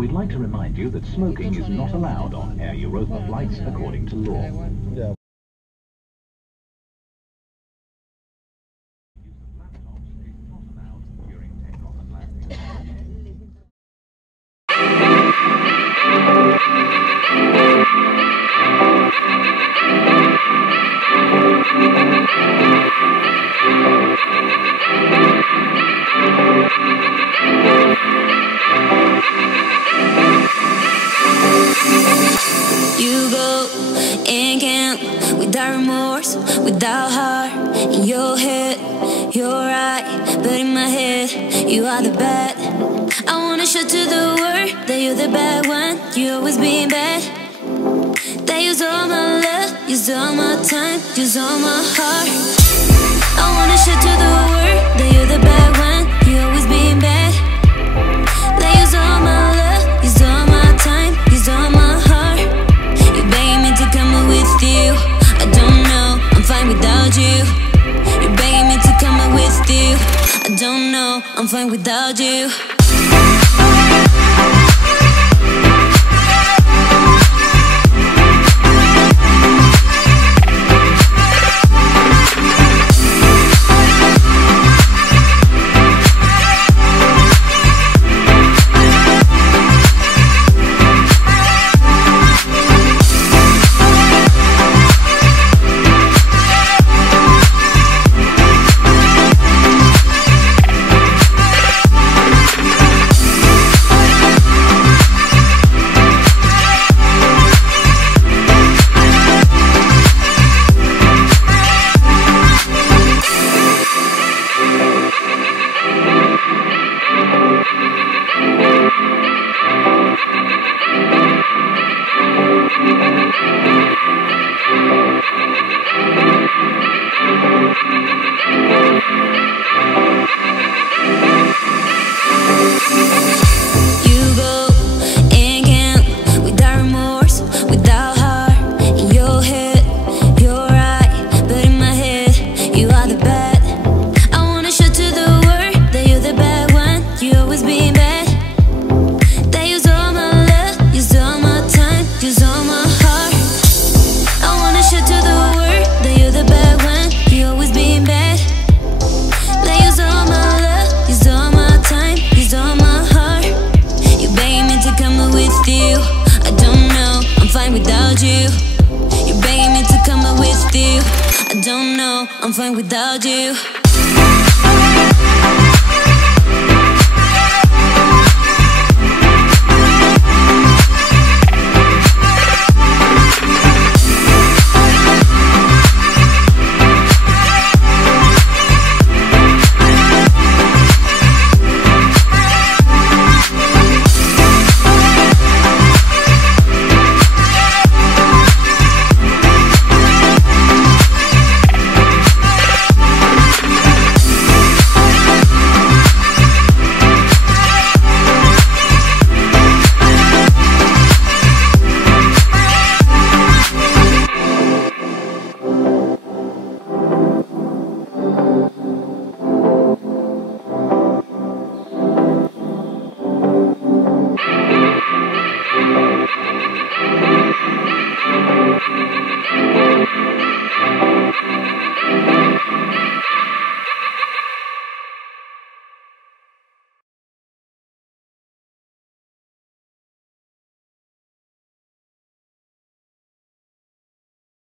We'd like to remind you that smoking is not allowed on Air Europa flights according to law. Ya. You go and count without remorse, without heart. In your head, you're right, but in my head, you are the bad. I wanna show to the world that you're the bad one. You always being bad. They use all my love, use all my time, use all my heart. I wanna show to the world that you're the bad one. You always being bad. They use all my love, use all my time, use all my heart. You begging me to come up with you. I don't know, I'm fine without you. You're begging me to come up with you. I don't know, I'm fine without you. I'm fine without you.